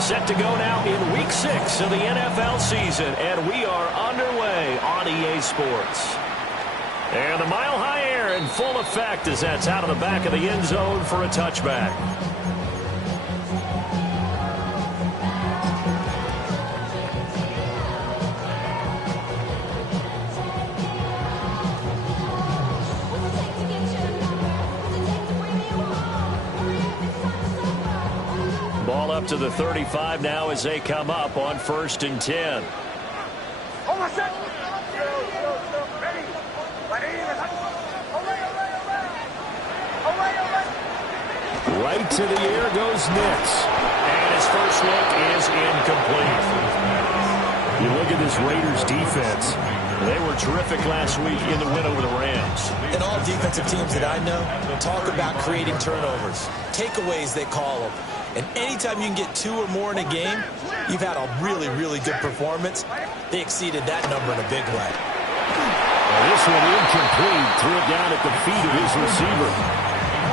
Set to go now in Week 6 of the NFL season, and we are underway on EA Sports. And the Mile High Air in full effect as that's out of the back of the end zone for a touchback. Ball up to the 35 now as they come up on 1st and 10. Right to the air goes Nix. And his first look is incomplete. You look at this Raiders defense. They were terrific last week in the win over the Rams. And all defensive teams that I know talk about creating turnovers. Takeaways, they call them. And anytime you can get 2 or more in a game, you've had a really, really good performance. They exceeded that number in a big way. Well, this one incomplete. Threw it down at the feet of his receiver.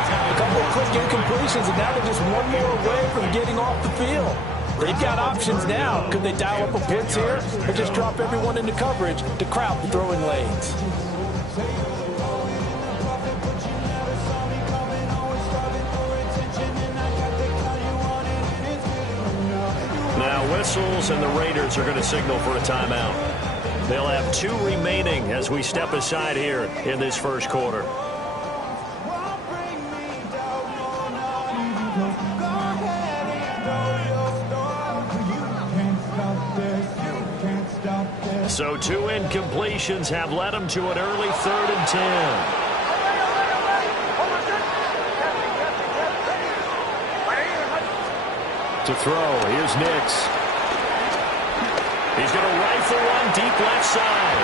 A couple of quick incompletions, and now they're just one more away from getting off the field. They've got options now. Could they dial up a blitz here or just drop everyone into coverage to crowd the throwing lanes? Now whistles, and the Raiders are going to signal for a timeout. They'll have 2 remaining as we step aside here in this first quarter. So 2 incompletions have led them to an early 3rd and 10. To throw, here's Nix. He's going to rifle one deep left side.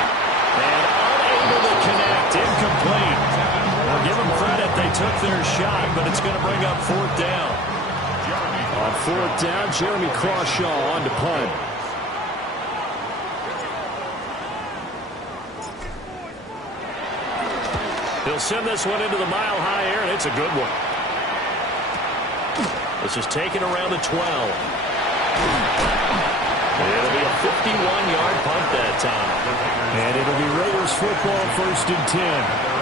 And unable to connect, incomplete. Well, give them credit, they took their shot, but it's going to bring up 4th down. On 4th down, Jeremy Crawshaw on to punt. He'll send this one into the Mile High Air, and it's a good one. This is taken around the 12. It'll be a 51-yard punt that time. And it'll be Raiders football, 1st and 10.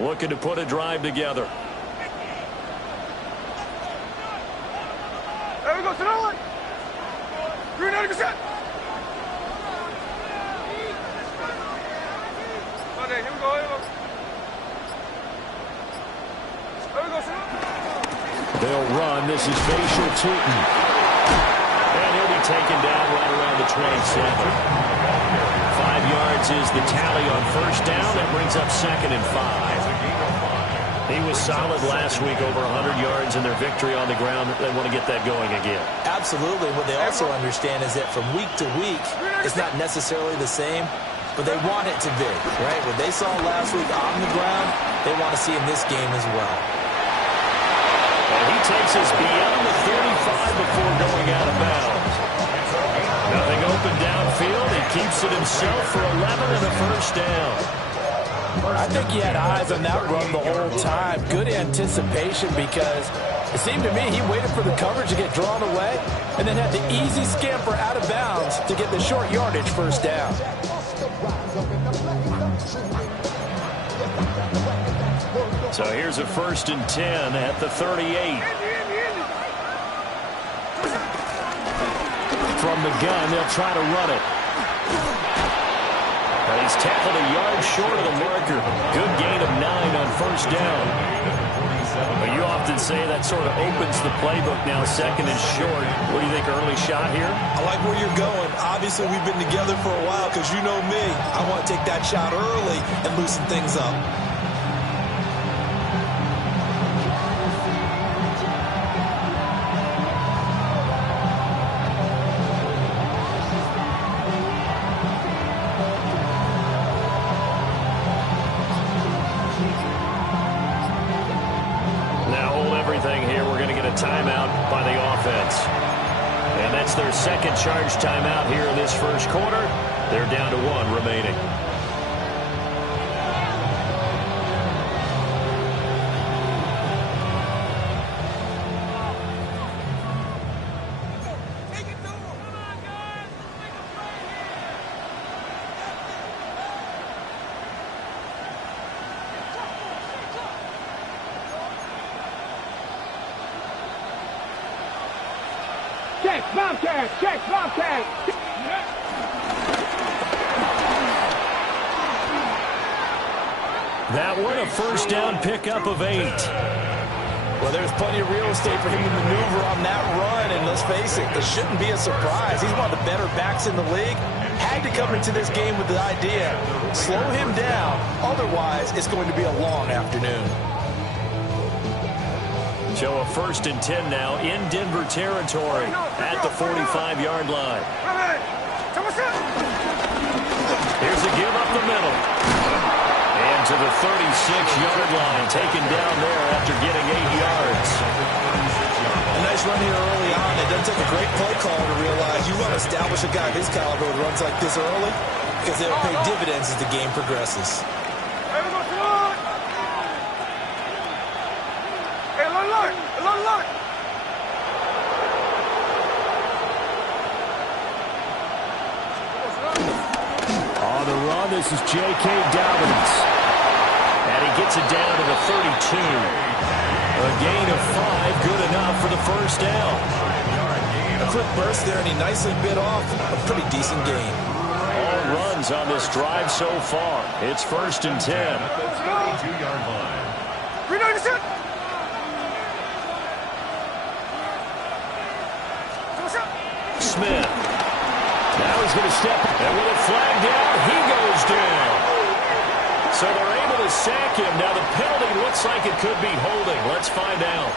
Looking to put a drive together. There we go, sit on. 390%. Okay, here we go, here we go. There we go, sit on. They'll run. This is Bashir Tootin. And he'll be taken down right around the 27. 5 yards is the tally on 1st down. That brings up 2nd and 5. He was solid last week, over 100 yards in their victory on the ground. They want to get that going again. Absolutely. What they also understand is that from week to week, it's not necessarily the same, but they want it to be, right? What they saw last week on the ground, they want to see in this game as well. And he takes us beyond the 35 before going out of bounds. Nothing open downfield. He keeps it himself for 11 and a 1st down. I think he had eyes on that run the whole time. Good anticipation, because it seemed to me he waited for the coverage to get drawn away and then had the easy scamper out of bounds to get the short yardage 1st down. So here's a 1st and 10 at the 38. From the gun, they'll try to run it. And he's tackled a yard short of the marker. Good gain of 9 on first down. But you often say that sort of opens the playbook now, second and short. What do you think, early shot here? I like where you're going. Obviously, we've been together for a while because you know me. I want to take that shot early and loosen things up. Timeout by the offense. And that's their second charge timeout here in this first quarter. They're down to 1 remaining. Check, Bobcat. That one a first down pickup of 8. Well, there's plenty of real estate for him to maneuver on that run, and let's face it, it shouldn't be a surprise. He's one of the better backs in the league. Had to come into this game with the idea, slow him down, otherwise it's going to be a long afternoon. So a 1st and 10 now in Denver territory at the 45-yard line. Here's a give up the middle. And to the 36-yard line, taken down there after getting 8 yards. A nice run here early on. It doesn't take a great play call to realize you want to establish a guy of his caliber with runs like this early because they'll pay dividends as the game progresses. On the run, this is J.K. Dobbins. And he gets it down to the 32. A gain of 5, good enough for the first down. A quick burst there, and he nicely bit off a pretty decent gain. All runs on this drive so far. It's 1st and 10. Smith. Now he's going to step, and with a flag down, he goes down. So they're able to sack him. Now the penalty looks like it could be holding. Let's find out.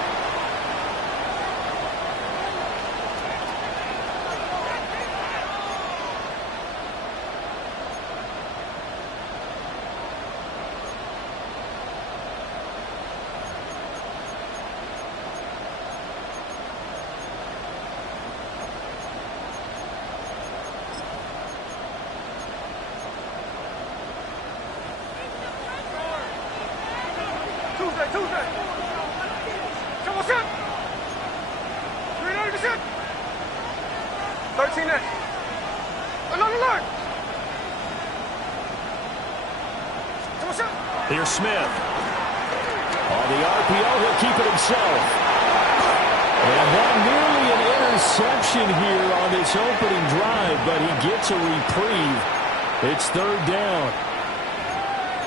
Here's Smith. On the RPO, he'll keep it himself. And that nearly an interception here on this opening drive, but he gets a reprieve. It's 3rd down.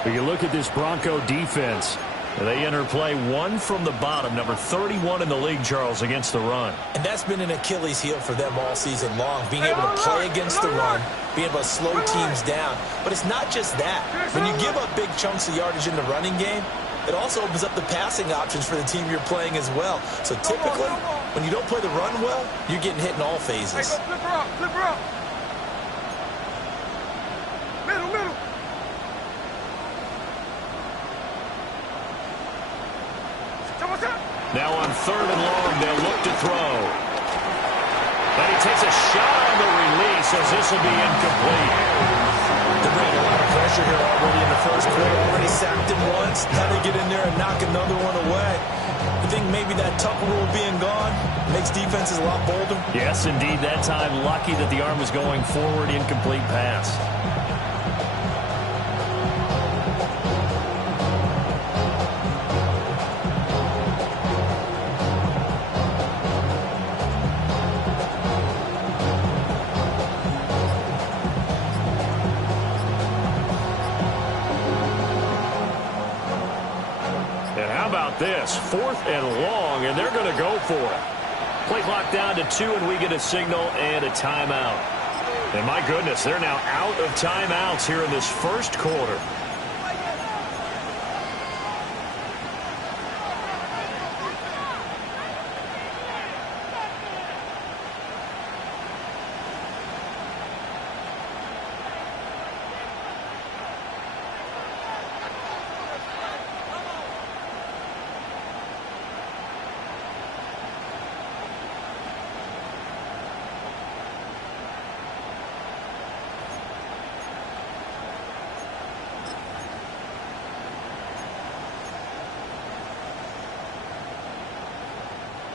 But you look at this Bronco defense. They enter play 1 from the bottom, number 31 in the league, Charles, against the run. And that's been an Achilles heel for them all season long, being able to play against the run, being able to slow teams down. But it's not just that. When you give up big chunks of yardage in the running game, it also opens up the passing options for the team you're playing as well. So typically, when you don't play the run well, you're getting hit in all phases. Flip her up, flip her up. Middle. Now on 3rd and long, they'll look to throw. And he takes a shot on the release as this will be incomplete. They're bringing a lot of pressure here already in the first quarter. Already sacked him once. Now they get in there and knock another one away. I think maybe that Tucker rule being gone makes defenses a lot bolder. Yes, indeed. That time, lucky that the arm was going forward. Incomplete pass. about this? 4th and long, and they're going to go for it. Play clock down to 2, and we get a signal and a timeout. And my goodness, they're now out of timeouts here in this first quarter.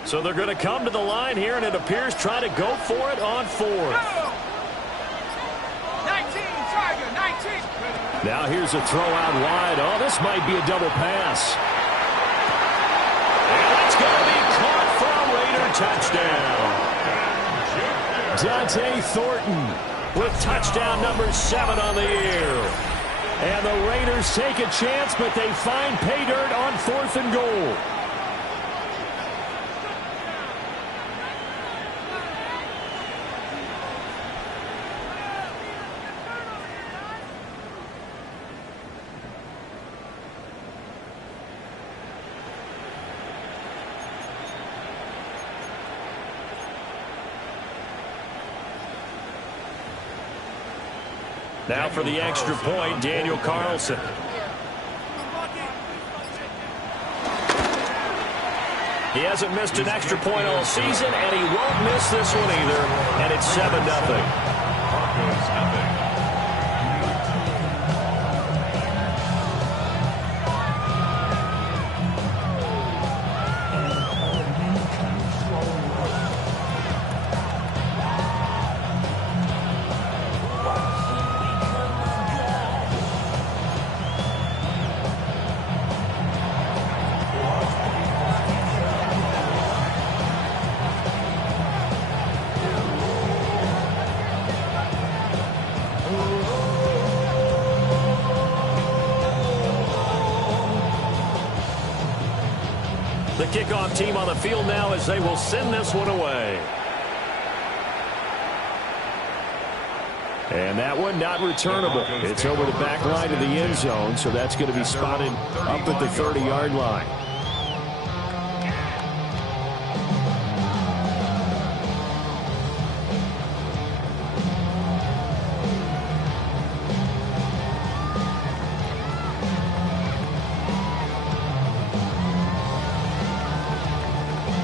So they're going to come to the line here, and it appears try to go for it on 4th. 19, Tiger, 19. Now here's a throw out wide. Oh, this might be a double pass. And it's going to be caught for a Raider touchdown. Dante Thornton with touchdown number 7 on the year. And the Raiders take a chance, but they find pay dirt on 4th and goal. Now for the extra point, Daniel Carlson. He hasn't missed an extra point all season, and he won't miss this one either. And it's 7-0. The kickoff team on the field now as they will send this one away. And that one not returnable. It's over the back line of the end zone, so that's going to be spotted up at the 30-yard line.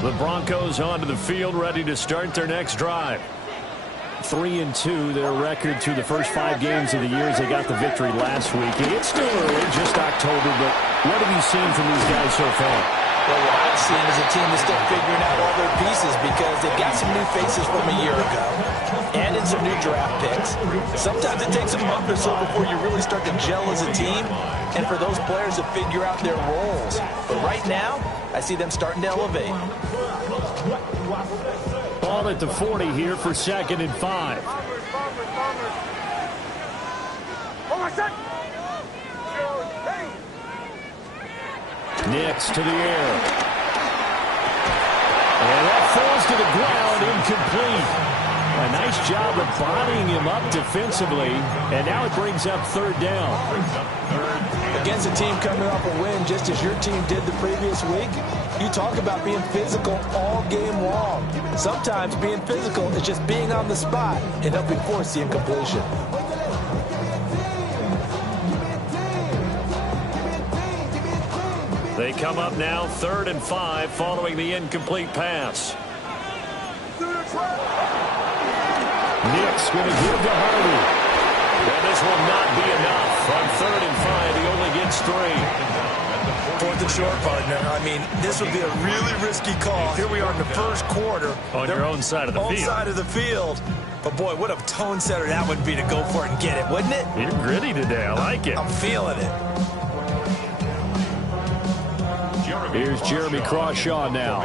The Broncos onto the field, ready to start their next drive. 3-2, their record through the first 5 games of the year as they got the victory last week. It's still early, just October, but what have you seen from these guys so far? Well, what I've seen is a team that's still figuring out all their pieces because they've got some new faces from a year ago and in some new draft picks. Sometimes it takes a month or so before you really start to gel as a team and for those players to figure out their roles. But right now, I see them starting to elevate. Ball at the 40 here for 2nd and 5. Nix to the air. And that falls to the ground, incomplete. A nice job of bodying him up defensively, and now it brings up 3rd down. Against a team coming off a win just as your team did the previous week, you talk about being physical all game long. Sometimes being physical is just being on the spot and helping force the incompletion. They come up now 3rd and 5 following the incomplete pass. Nix going to give to Hardy. And this will not be enough. On 3rd and 5, he only gets 3. 4th and short, partner. I mean, this would be a really risky call. Here we are in the first quarter. On your own side of the field. Own side of the field. But, boy, what a tone setter that would be to go for it and get it, wouldn't it? You're gritty today. I like it. I'm feeling it. Here's Jeremy Crawshaw now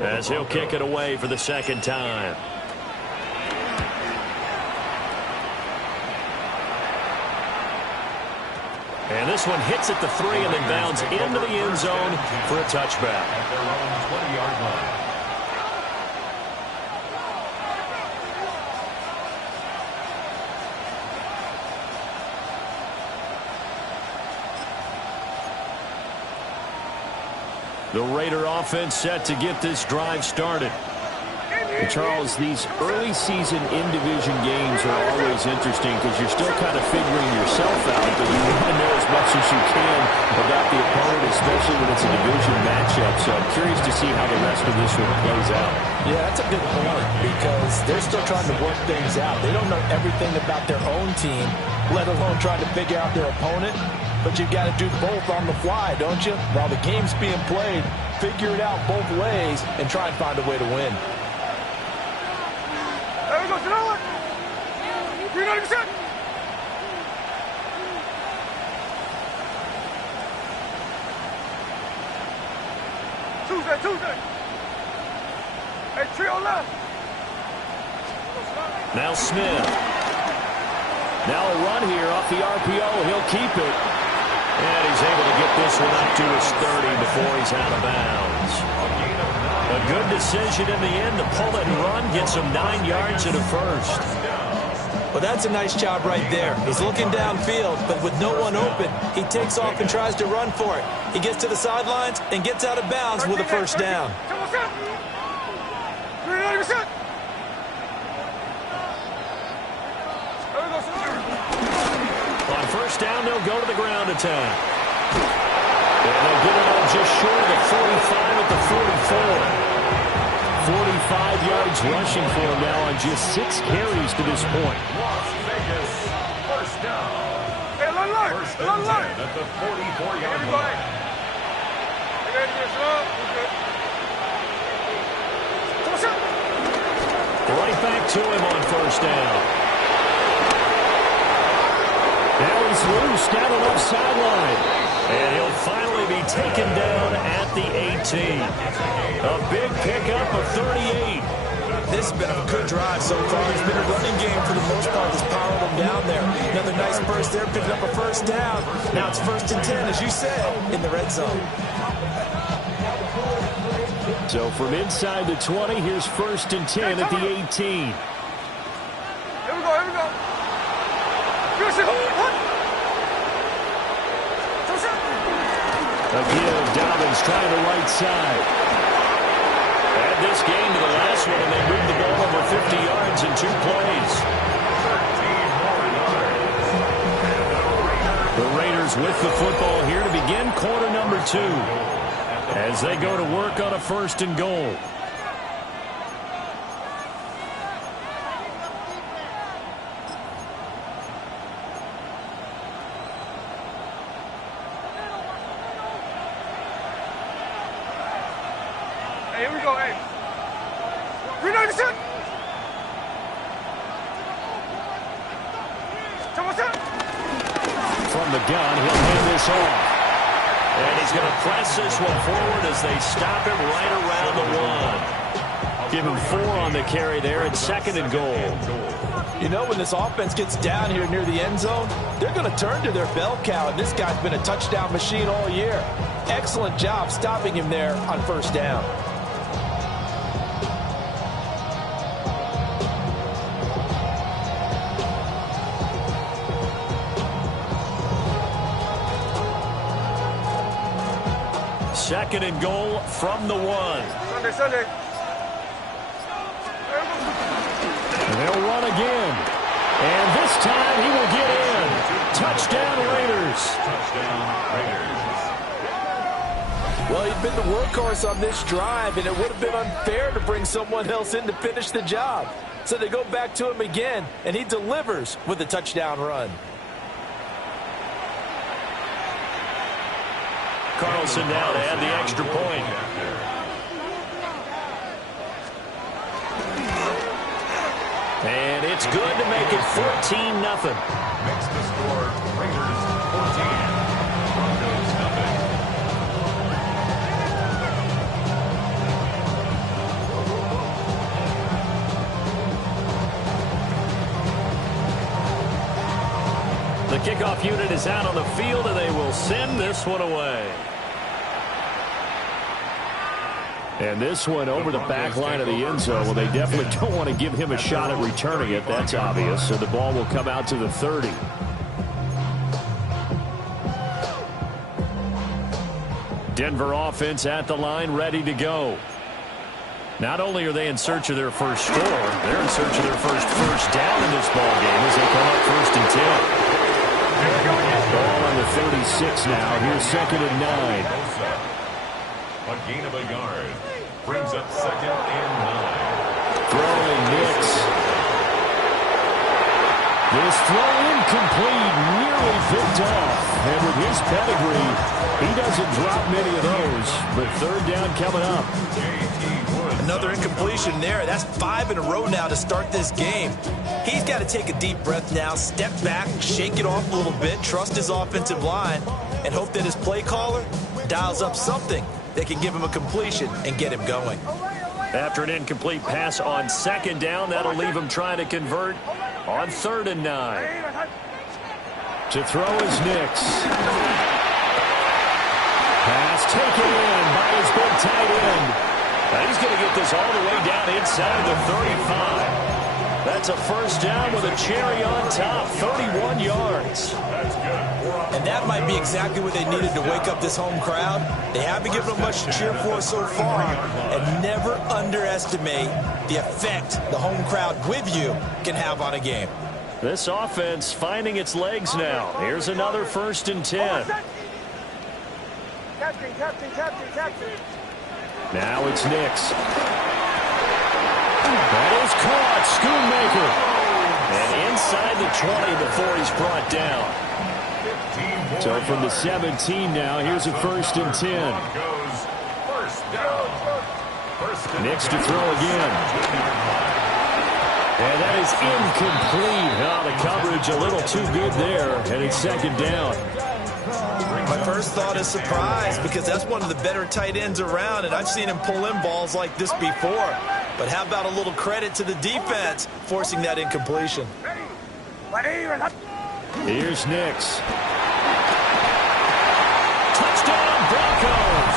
as he'll kick it away for the 2nd time. And this one hits at the 3 and then bounds into the end zone for a touchback. At their own 20-yard line. The Raider offense set to get this drive started. And Charles, these early season in-division games are always interesting because you're still kind of figuring yourself out, but you want to know as much as you can about the opponent, especially when it's a division matchup. So I'm curious to see how the rest of this one plays out. Yeah, that's a good point because they're still trying to work things out. They don't know everything about their own team, let alone trying to figure out their opponent. But you've got to do both on the fly, don't you? While the game's being played, figure it out both ways and try and find a way to win. There we go, to that one. 390%. Tuesday. Hey, trio left. Now Smith. Now a run here off the RPO. He'll keep it. And he's able to get this one up to his 30 before he's out of bounds. A good decision in the end to pull it and run. Gets him 9 yards and a first. Well, that's a nice job right there. He's looking downfield, but with no one open, he takes off and tries to run for it. He gets to the sidelines and gets out of bounds with a first down. 390%. On first down, they'll go to the ground attack. And they'll get it up just short of the 45 at the 44. 45 yards rushing for him now on just 6 carries to this point. Las Vegas, first down. Hey, line. First and 10 at the 44-yard line. Right back to him on first down. Now he's loose down the left sideline. And he'll finally be taken down at the 18. A big pickup of 38. This has been a good drive so far. It's been a running game for the most part that's powered them down there. Another nice burst there, picking up a first down. Now it's first and 10, as you said, in the red zone. So from inside the 20, here's first and 10 at the 18. Here we go. Again, Dobbins trying the right side. Add this game to the last one, and they moved the ball over 50 yards in 2 plays. 13 more yards. The Raiders with the football here to begin quarter number 2. As they go to work on a first and goal. Hey, here we go, hey. 390%. From the gun, he'll hand this off. And he's going to press this one forward as they stop him right around the 1. Give him 4 on the carry there at second and goal. You know, when this offense gets down here near the end zone, they're going to turn to their bell cow, and this guy's been a touchdown machine all year. Excellent job stopping him there on first down. Second and goal from the 1. Sunday. And they'll run again. And this time he will get in. Touchdown Raiders. Well, he'd been the workhorse on this drive, and it would have been unfair to bring someone else in to finish the job. So they go back to him again, and he delivers with a touchdown run. Carlson now to add the extra point. And it's good to make it 14-0. Makes the score Raiders 14, Broncos nothing. The kick kickoff unit is out on the field, and they will send this one away. And this one over the back line of the end zone. Well, they definitely don't want to give him a shot at returning it. That's obvious. So the ball will come out to the 30. Denver offense at the line, ready to go. Not only are they in search of their first score, they're in search of their first down in this ball game as they come up 1st and 10. Ball on the 36 now. Here's 2nd and 9. A gain of a yard. Brings up 2nd and 9. Throwing Nix. This throw incomplete, nearly picked off. And with his pedigree, he doesn't drop many of those. But 3rd down coming up. Another incompletion there. That's 5 in a row now to start this game. He's got to take a deep breath now, step back, shake it off a little bit, trust his offensive line, and hope that his play caller dials up something that can give him a completion and get him going. After an incomplete pass on 2nd down, that'll leave him trying to convert on 3rd and 9. To throw is Nix. Pass taken in by his big tight end. Now he's going to get this all the way down inside the 35. That's a 1st down with a cherry on top, 31 yards. And that might be exactly what they needed to wake up this home crowd. They haven't given them much to cheer for so far. And never underestimate the effect the home crowd with you can have on a game. This offense finding its legs now. Here's another 1st and 10. Captain. Now it's Nix. That is caught. Schoonmaker. And inside the 20 before he's brought down. So from the 17 now, here's a 1st and 10. Nix to throw again. And that is incomplete. Now the coverage a little too good there, and it's 2nd down. My first thought is surprise because that's one of the better tight ends around, and I've seen him pull in balls like this before. But how about a little credit to the defense forcing that incompletion? Here's Nix. Touchdown Broncos.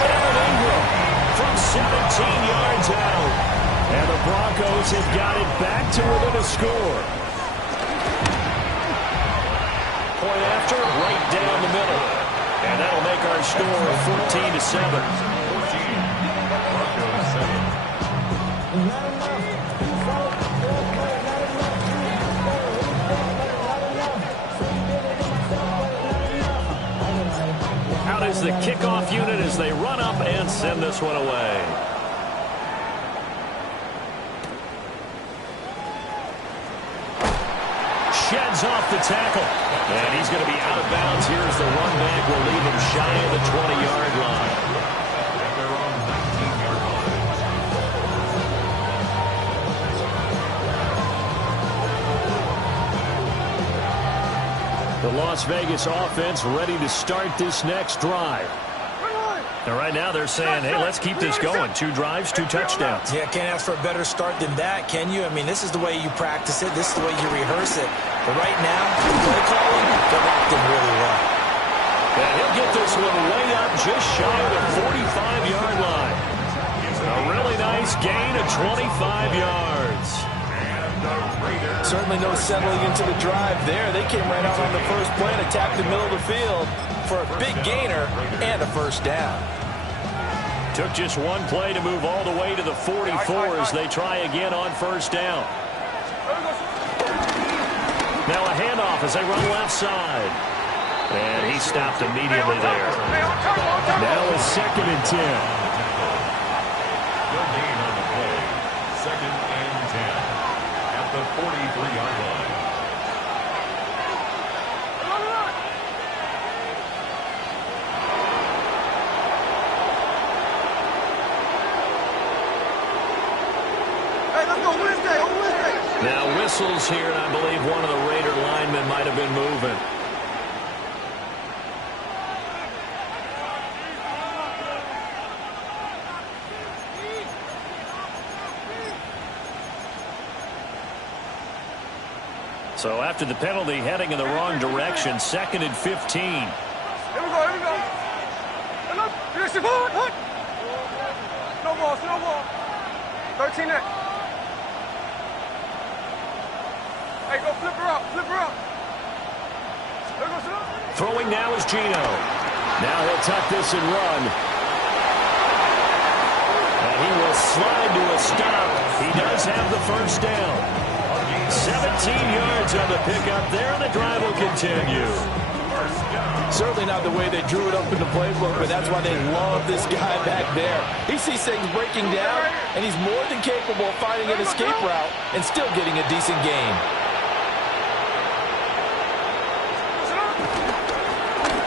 Evan Ingram from 17 yards out. And the Broncos have got it back to within a score. Point after, right down the middle. And that'll make our score 14-7. Out is the kickoff unit as they run up and send this one away. Sheds off the tackle. And he's going to be out of bounds here as the run back will leave him shy of the 20-yard line. They're on 19-yard line. The Las Vegas offense ready to start this next drive. And right now they're saying, hey, let's keep this going. 2 drives, 2 touchdowns. Yeah, can't ask for a better start than that, can you? I mean, this is the way you practice it. This is the way you rehearse it. But right now, the play calling, they're locked in really well. And he'll get this one way up just shy of the 45-yard line. A really nice gain of 25 yards. Certainly no settling into the drive there. They came right out on the first play and attacked the middle of the field for a big gainer and a 1st down. Took just one play to move all the way to the 44 as they try again on 1st down. Now a handoff as they run left side. And he stopped immediately there. Now it's 2nd and 10. Good gain on the play. 2nd and 10 at the 43-yard line. Now whistles here, and I believe one of the Raider linemen might have been moving. So after the penalty, heading in the wrong direction, 2nd and 15. Here we go, here we go. No ball. 13 next. Hey, go flip her up. There goes it. Throwing now is Geno. Now he'll tuck this and run. And he will slide to a stop. He does have the first down. 17 yards on the pickup there, and the drive will continue. Certainly not the way they drew it up in the playbook, but that's why they love this guy back there. He sees things breaking down, and he's more than capable of finding an escape route and still getting a decent gain.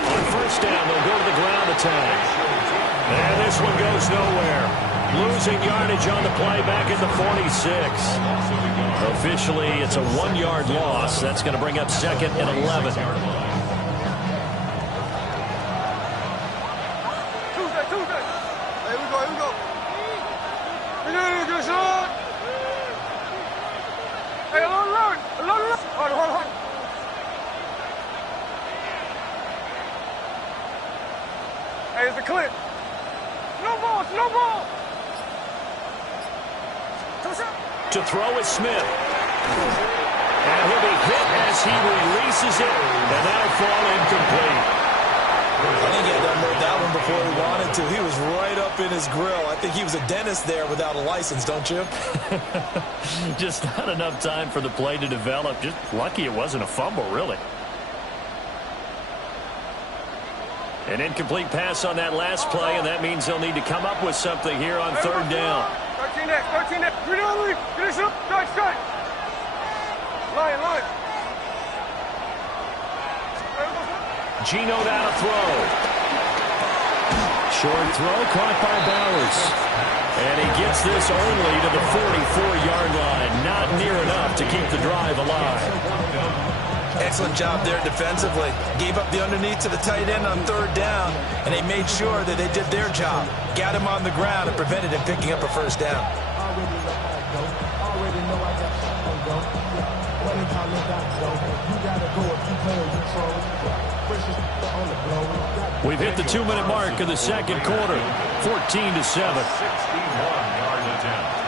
On first down, they'll go to the ground attack. And this one goes nowhere. Losing yardage on the play back at the 46. Officially, it's a 1-yard loss. That's going to bring up 2nd and 11. Tuesday. Here we go. Good shot. Hey, a little run. Hold on. Hey, it's the clip. No ball. To throw is Smith. And he'll be hit as he releases it, and that'll fall incomplete. I think he had to unload that one before he wanted to. He was right up in his grill. I think he was a dentist there without a license, don't you? Just not enough time for the play to develop. Just lucky it wasn't a fumble, really. An incomplete pass on that last play, and that means they'll need to come up with something here on 3rd down. 13 next. Finish up. Strike. Line. Geno now to throw. Short throw caught by Bowers. And he gets this only to the 44-yard line. Not near enough to keep the drive alive. Excellent job there defensively. Gave up the underneath to the tight end on 3rd down, and they made sure that they did their job. Got him on the ground and prevented him picking up a first down. We've hit the 2-minute mark of the 2nd quarter. 14-7. 61-yard attempt.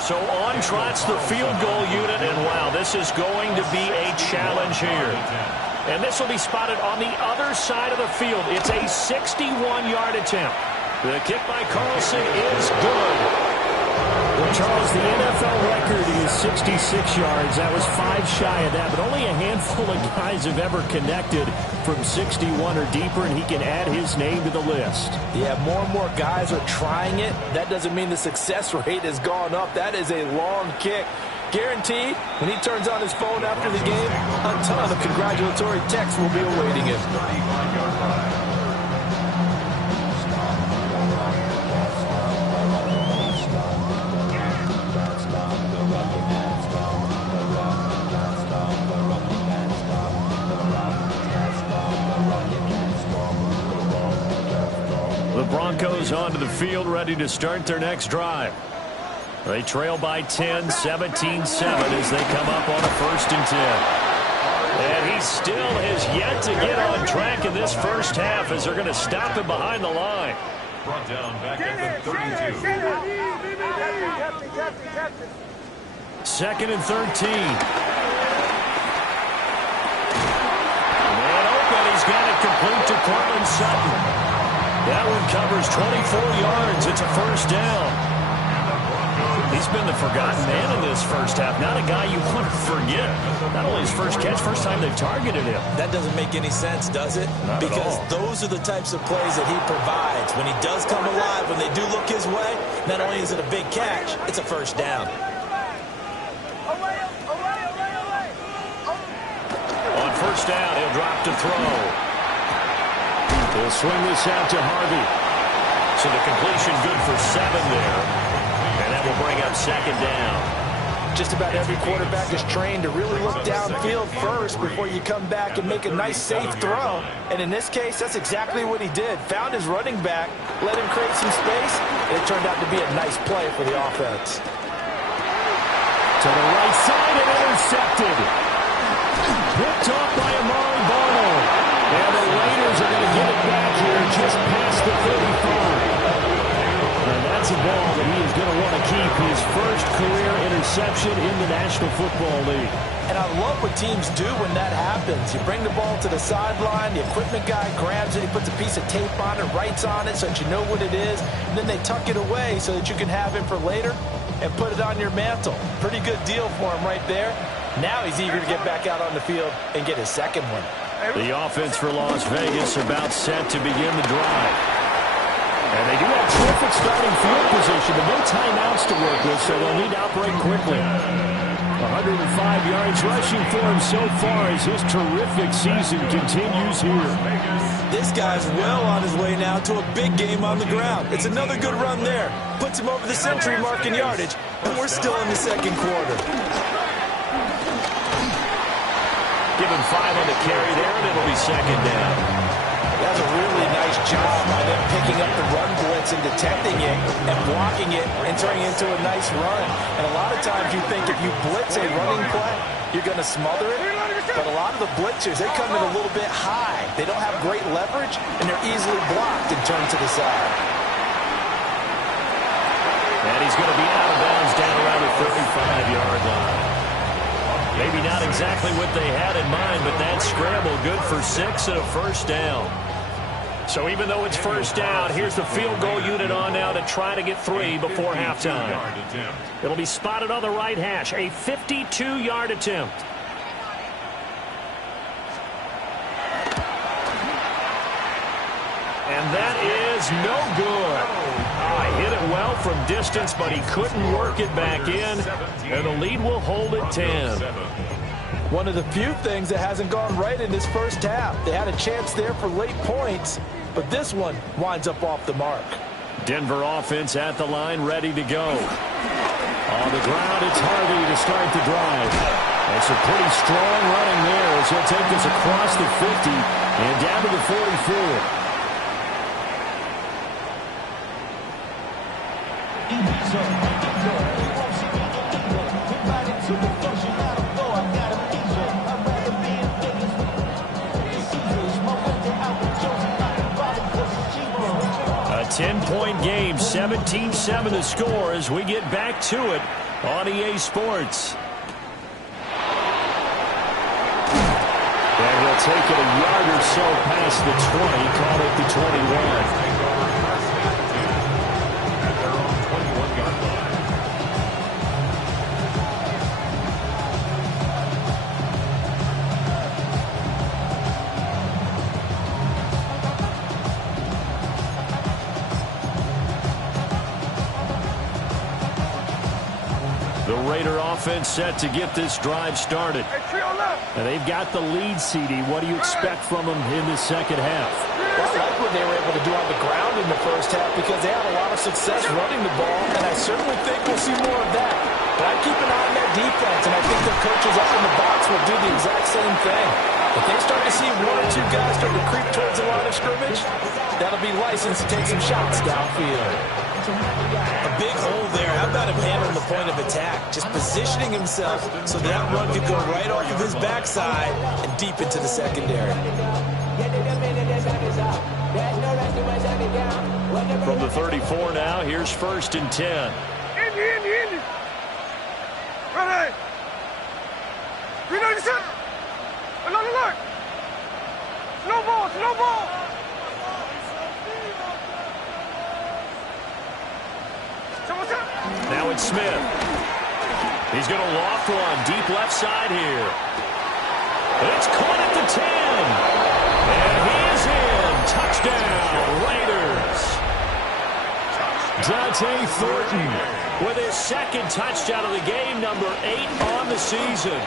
So on trots the field goal unit, and wow, this is going to be a challenge here. And this will be spotted on the other side of the field. It's a 61-yard attempt. The kick by Carlson is good. Well, Charles, the NFL record is 66 yards. That was 5 shy of that, but only a handful of guys have ever connected from 61 or deeper, and he can add his name to the list. Yeah, more and more guys are trying it. That doesn't mean the success rate has gone up. That is a long kick. Guaranteed, when he turns on his phone after the game, a ton of congratulatory texts will be awaiting him. The Broncos onto the field, ready to start their next drive. They trail by 10, 17-7 as they come up on a 1st and 10. And he still has yet to get on track in this first half as they're going to stop him behind the line. Brought down back at the 32. 2nd and 13. And open, he's got it complete to Cortland Sutton. That one covers 24 yards. It's a first down. He's been the forgotten man in this first half. Not a guy you want to forget. Not only his first catch, first time they've targeted him. That doesn't make any sense, does it? Not because at all. Those are the types of plays that he provides. When he does come alive, when they do look his way, not only is it a big catch, it's a first down. On first down, he'll drop to throw. He'll swing this out to Harvey. So the completion good for 7 there. And that will bring up 2nd down. Just about every quarterback is trained to really look downfield first before you come back and make a nice, safe throw. And in this case, that's exactly what he did. Found his running back, let him create some space, and it turned out to be a nice play for the offense. To the right side and intercepted. Picked off by Amari Barno. And the Raiders are going to get it back here just past the 35. And that's a ball that he is going to want to keep, his first career interception in the National Football League. And I love what teams do when that happens. You bring the ball to the sideline, the equipment guy grabs it, he puts a piece of tape on it, writes on it so that you know what it is, and then they tuck it away so that you can have it for later and put it on your mantle. Pretty good deal for him right there. Now he's eager to get back out on the field and get his second one. The offense for Las Vegas about set to begin the drive. And they do have terrific starting field position, but no timeouts to work with, so they'll need to operate quickly. 105 yards rushing for him so far as his terrific season continues here. This guy's well on his way now to a big game on the ground. It's another good run there. Puts him over the century mark in yardage, and we're still in the second quarter. Give him 5 on the carry there, and it'll be second down. That's a really nice job by them picking up the run blitz and detecting it and blocking it and turning it into a nice run. And a lot of times you think if you blitz a running play, you're going to smother it. But a lot of the blitzers, they come in a little bit high. They don't have great leverage, and they're easily blocked and turned to the side. And he's going to be out of bounds down around the 35-yard line. Maybe not exactly what they had in mind, but that scramble good for 6 and a first down. So even though it's first down, here's the field goal unit on now to try to get 3 before halftime. It'll be spotted on the right hash, a 52-yard attempt. And that is no good. Hit it well from distance, but he couldn't work it back in. And the lead will hold at 10. One of the few things that hasn't gone right in this first half. They had a chance there for late points, but this one winds up off the mark. Denver offense at the line, ready to go. On the ground, it's Harvey to start the drive. And some pretty strong running there as he'll take this across the 50 and down to the 44. A 10-point game, 17-7 to score as we get back to it on EA Sports. And he'll take it a yard or so past the 20, call it the 21. Raider offense set to get this drive started. And they've got the lead, CD. What do you expect from them in the second half? Well, I like what they were able to do on the ground in the first half because they had a lot of success running the ball, and I certainly think we'll see more of that. But I keep an eye on that defense, and I think their coaches up in the box will do the exact same thing. If they start to see 1 or 2 guys start to creep towards the line of scrimmage, that'll be license to take some shots downfield. A big hole there. How about him handling the point of attack? Just positioning himself so that run could go right off of his backside and deep into the secondary. From the 34 now, here's 1st and 10. Indy. Right. Reload the set. Alert. No ball. Now it's Smith. He's going to loft one deep left side here. It's caught at the 10. And he is in. Touchdown, Raiders. Dante Thornton with his second touchdown of the game, number 8 on the season.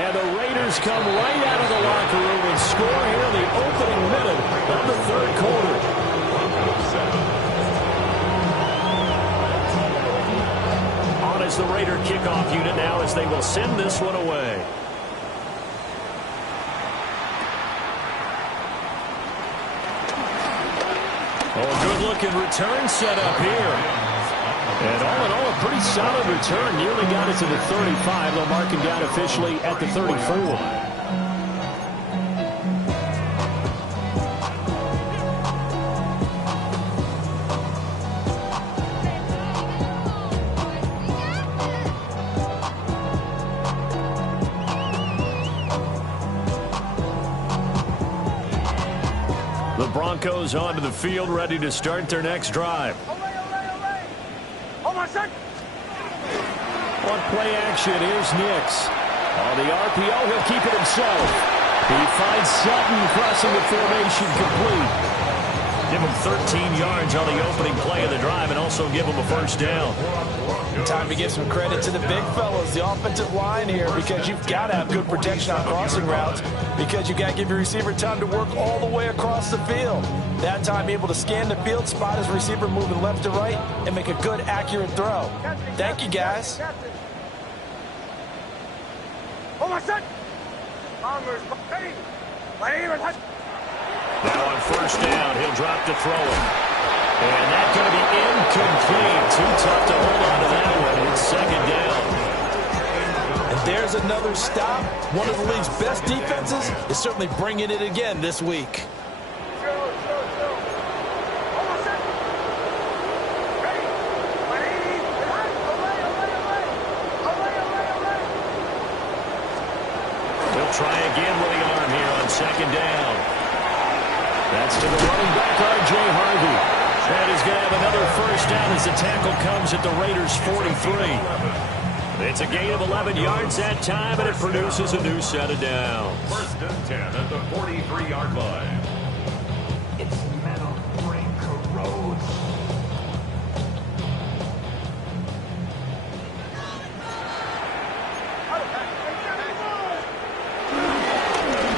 And the Raiders come right out of the locker room and score here in the opening minute of the third quarter. is the Raider kickoff unit now as they will send this one away. Oh, good-looking return set up here. And all in all, a pretty solid return. Nearly got it to the 35. They'll mark him down officially at the 34. The Broncos onto the field, ready to start their next drive. On play action, here's Nix. On the RPO, he'll keep it himself. He finds Sutton crossing the formation complete. Give him 13 yards on the opening play of the drive and also give him a first down. Time to give some credit to the big fellas, the offensive line here, because you've got to have good protection on crossing routes because you've got to give your receiver time to work all the way across the field. That time able to scan the field, spot his receiver moving left to right, and make a good, accurate throw. Thank you, guys. Now on first down, he'll drop to throw him. And that's going to be incomplete. Too tough to hold on to that one. It's second down. And there's another stop. One of the league's best defenses is certainly bringing it again this week. He'll try again with the arm here on second down. That's to the running back, R.J. Harvey. And he's going to have another first down as the tackle comes at the Raiders' 43. It's a gain of 11 yards that time, and it produces a new set of downs. First and 10 at the 43-yard line. Its metal frame corrodes.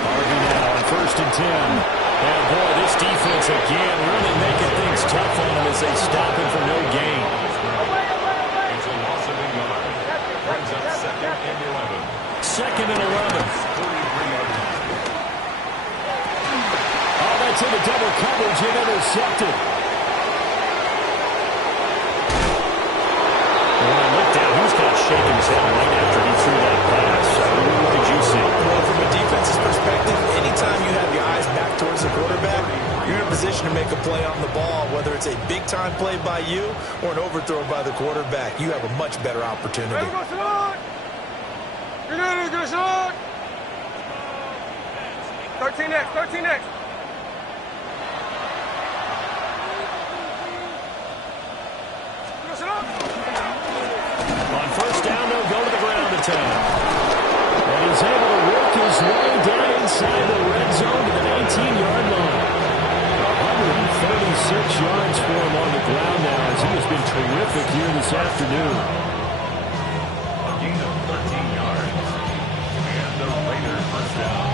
Harvey now on first and 10. And boy, this defense again really making things tough on him as they stop him for no gain. It's a loss of a yard. Brings up second and 11. Second and 11. 43-yard line. Oh, that's in the double coverage and intercepted. When I looked down, he was kind of shaking his head right after he threw that pass. What did you see? Well, from a defense's perspective, anytime you have your eyes back towards the quarterback, you're in a position to make a play on the ball, whether it's a big-time play by you or an overthrow by the quarterback. You have a much better opportunity. 13X, 13X. On first down, they'll go to the ground attack. And he's able to work his way down inside the red zone to the 18-yard line. 136 yards for him on the ground now as he has been terrific here this afternoon. A gain of 13 yards. And the Raiders first down.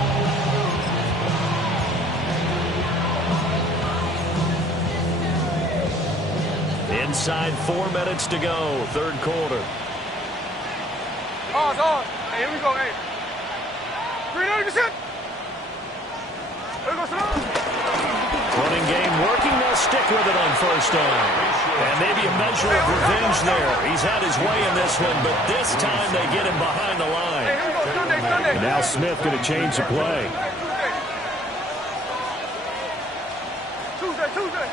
Inside 4 minutes to go, third quarter. On. Hey, here we go, hey. 390%. Here we go, Running game working, they'll stick with it on first down. And maybe a measure of revenge there. He's had his way in this one, but this time they get him behind the line. Hey, here we go, Sunday. And now Smith going to change the play. Tuesday.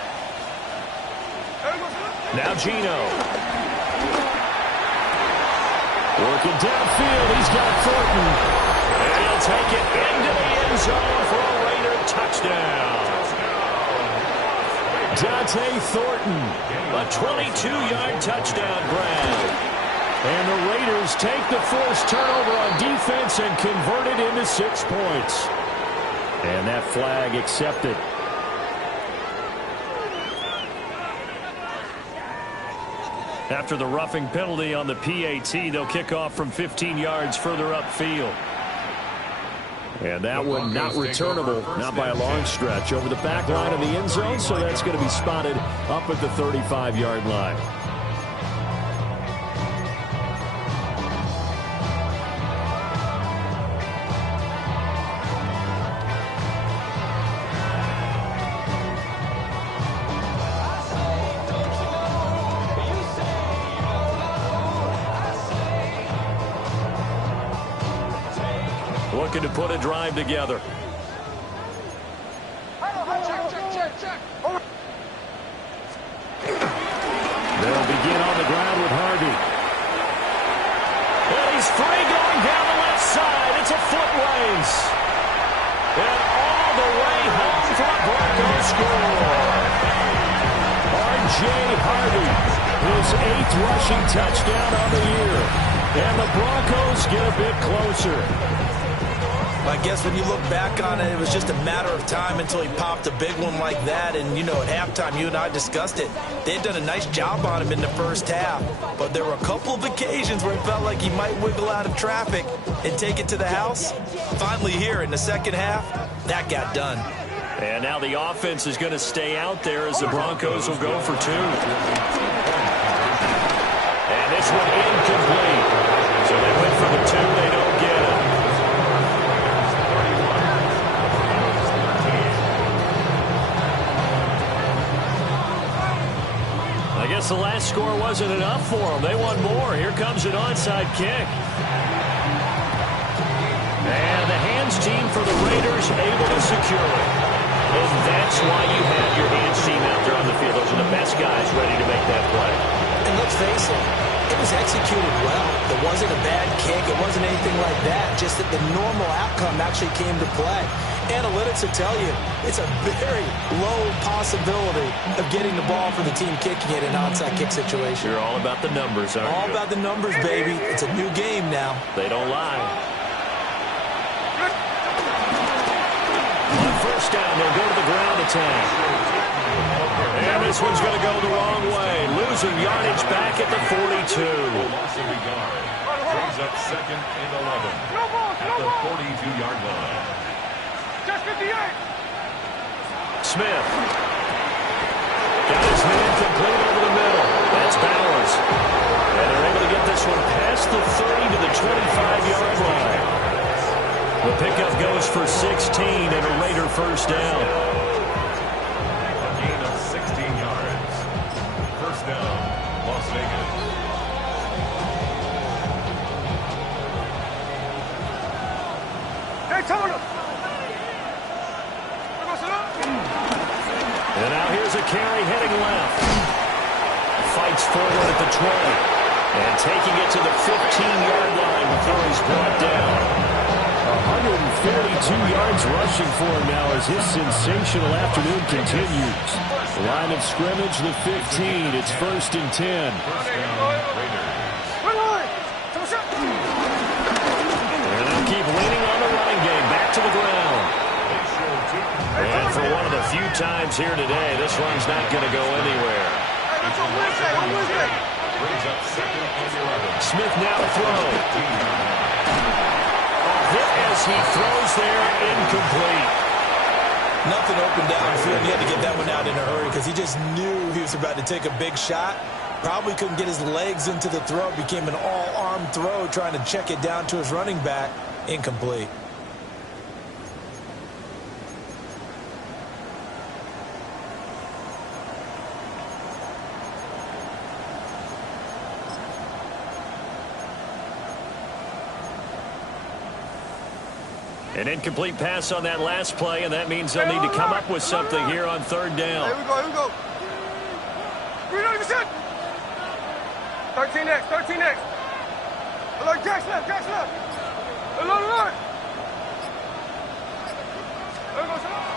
Now Geno. Working downfield, he's got Thornton. And he'll take it into the end zone for a Raider touchdown. Dante Thornton, a 22-yard touchdown grab. And the Raiders take the forced turnover on defense and convert it into 6 points. And that flag accepted. After the roughing penalty on the PAT, they'll kick off from 15 yards further upfield. And that one not returnable, not by a long stretch, over the back line of the end zone, so that's going to be spotted up at the 35-yard line. looking to put a drive together. They'll begin on the ground with Harvey. And he's free going down the left side. It's a foot race. And all the way home for a Broncos score. R.J. Harvey, his 8th rushing touchdown on the year. And the Broncos get a bit closer. I guess when you look back on it, it was just a matter of time until he popped a big one like that. And, you know, at halftime, you and I discussed it. They had done a nice job on him in the first half. But there were a couple of occasions where it felt like he might wiggle out of traffic and take it to the house. Finally here in the second half, that got done. And now the offense is going to stay out there as the Broncos will go for 2. And this one incomplete. So they went for the 2. They don't get it. I guess the last score wasn't enough for them. They want more. Here comes an onside kick. And the hands team for the Raiders able to secure it. And that's why you have your hands team out there on the field. Those are the best guys ready to make that play. And let's face it, it was executed well. It wasn't a bad kick. It wasn't anything like that. Just that the normal outcome actually came to play. Analytics will tell you it's a very low possibility of getting the ball for the team kicking it in an onside kick situation. You're all about the numbers, aren't you? All about the numbers, baby. It's a new game now. They don't lie. On first down, they'll go to the ground attack. And this one's going to go the wrong way. Losing yardage back at the 42. Loss of regard. Brings up 2nd and 11 at the 42-yard line. Smith. Got his hand complete over the middle. That's Bowers. And they're able to get this one past the 30 to the 25-yard line. The pickup goes for 16 and a Raider first down. A gain of 16 yards. First down, Las Vegas. Hey, Tony! And now here's a carry heading left. Fights forward at the 20. And taking it to the 15-yard line before he's brought down. 132 yards rushing for him now as his sensational afternoon continues. The line of scrimmage, the 15. It's 1st and 10. First down, Raiders. And they'll keep leaning on the running game. Back to the ground. And for one of the few times here today, this run's not going to go anywhere. Brings up 2nd and 11. Smith now to throw. Hit as he throws there, incomplete. Nothing open downfield. He had to get that one out in a hurry because he just knew he was about to take a big shot. Probably couldn't get his legs into the throw. Became an all-arm throw trying to check it down to his running back. Incomplete. An incomplete pass on that last play, and that means they'll need to come up with something here on 3rd down. Here we go. 300%. 13 next. Hello, Jackson left. Hello.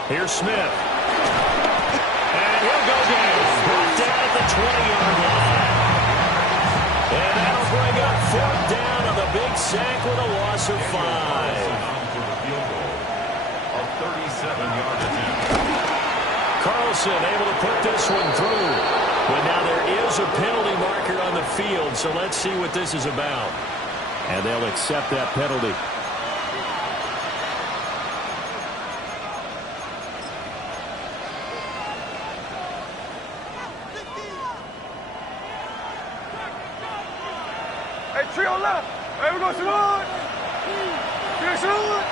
Here's Smith. And he'll go down. Brought down at the 20-yard line. And that'll bring up 4th down on the big sack with a loss of 5. 37-yard attempt. Carlson able to put this one through. But now there is a penalty marker on the field, so let's see what this is about. And they'll accept that penalty. Hey, trio left. Hey, we go salute. Salute.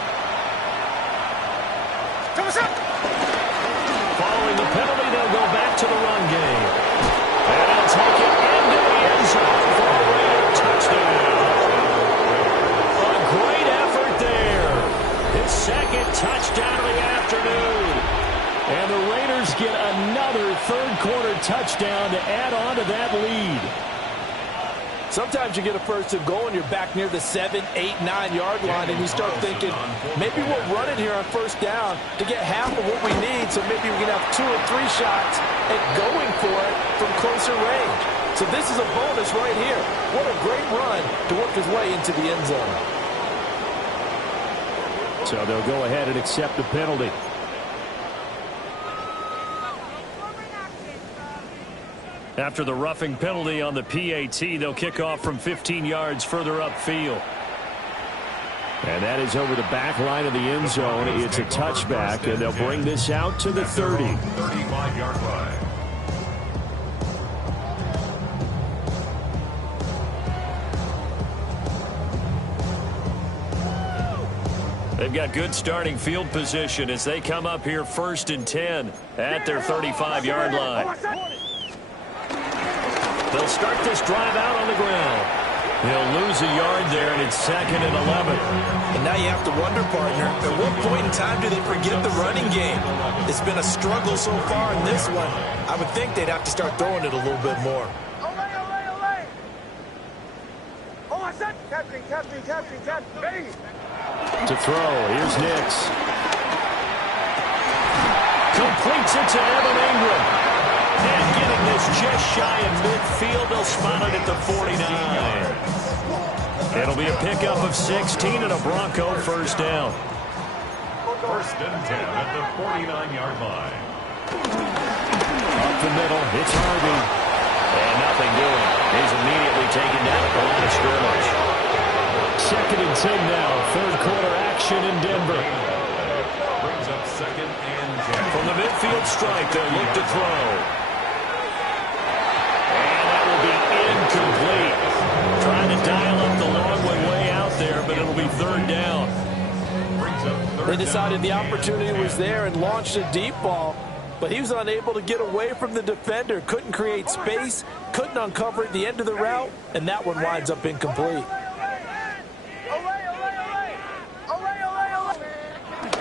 Following the penalty, they'll go back to the run game. And they'll take it into the end zone for a Raider touchdown. A great effort there. touchdown to add on to that lead. Sometimes you get a first and goal and you're back near the 7, 8, 9-yard line, and you start thinking, maybe we'll run it here on first down to get half of what we need, so maybe we can have 2 or 3 shots at going for it from closer range. So this is a bonus right here. What a great run to work his way into the end zone. So they'll go ahead and accept the penalty. After the roughing penalty on the PAT, they'll kick off from 15 yards further upfield. And that is over the back line of the end zone. It's a touchback, and they'll bring this out to the 30. 35-yard line. They've got good starting field position as they come up here 1st and 10 at their 35-yard line. They'll start this drive out on the ground. They'll lose a yard there, and it's 2nd and 11. And now you have to wonder, partner, at what point in time do they forget the running game? It's been a struggle so far in this one. I would think they'd have to start throwing it a little bit more. To throw, here's Nix. Completes it to Evan Ingram. And getting this just shy of midfield, they'll spot it at the 49. It'll be a pickup of 16 and a Bronco first down. 1st and 10 at the 49-yard line. Up the middle, it's Harvey. And nothing doing. He's immediately taken down at the line of scrimmage. 2nd and 10 now. 3rd quarter action in Denver. Brings up 2nd and 10. From the midfield strike, they'll look to throw. And that will be incomplete. Trying to dial up the long way out there, but it'll be 3rd down. They decided the opportunity was there and launched a deep ball, but he was unable to get away from the defender, couldn't create space, couldn't uncover at the end of the route, and that one winds up incomplete.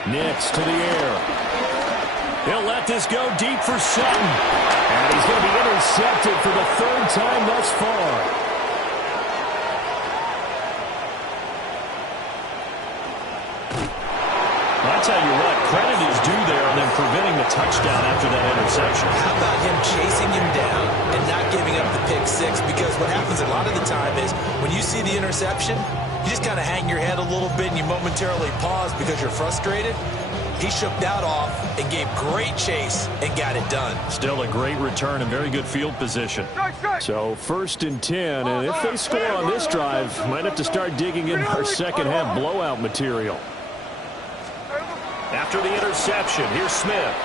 Nix to the air. He'll let this go deep for Sutton. And he's going to be intercepted for the 3rd time thus far. I tell you what, credit is due there on them preventing the touchdown after that interception. How about him chasing him down and not giving up the pick six? Because what happens a lot of the time is when you see the interception, you just kind of hang your head a little bit and you momentarily pause because you're frustrated. He shook that off and gave great chase and got it done. Still a great return and very good field position. So 1st and 10, and if they score on this drive, might have to start digging in our second half blowout material. After the interception, here's Smith.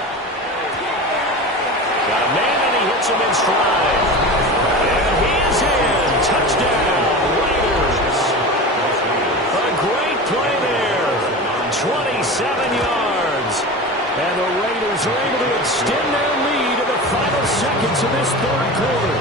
Got a man and he hits him in stride. And he is in. Touchdown, Raiders. A great play there. 27 yards. And the Raiders are able to extend their lead in the final seconds of this 3rd quarter.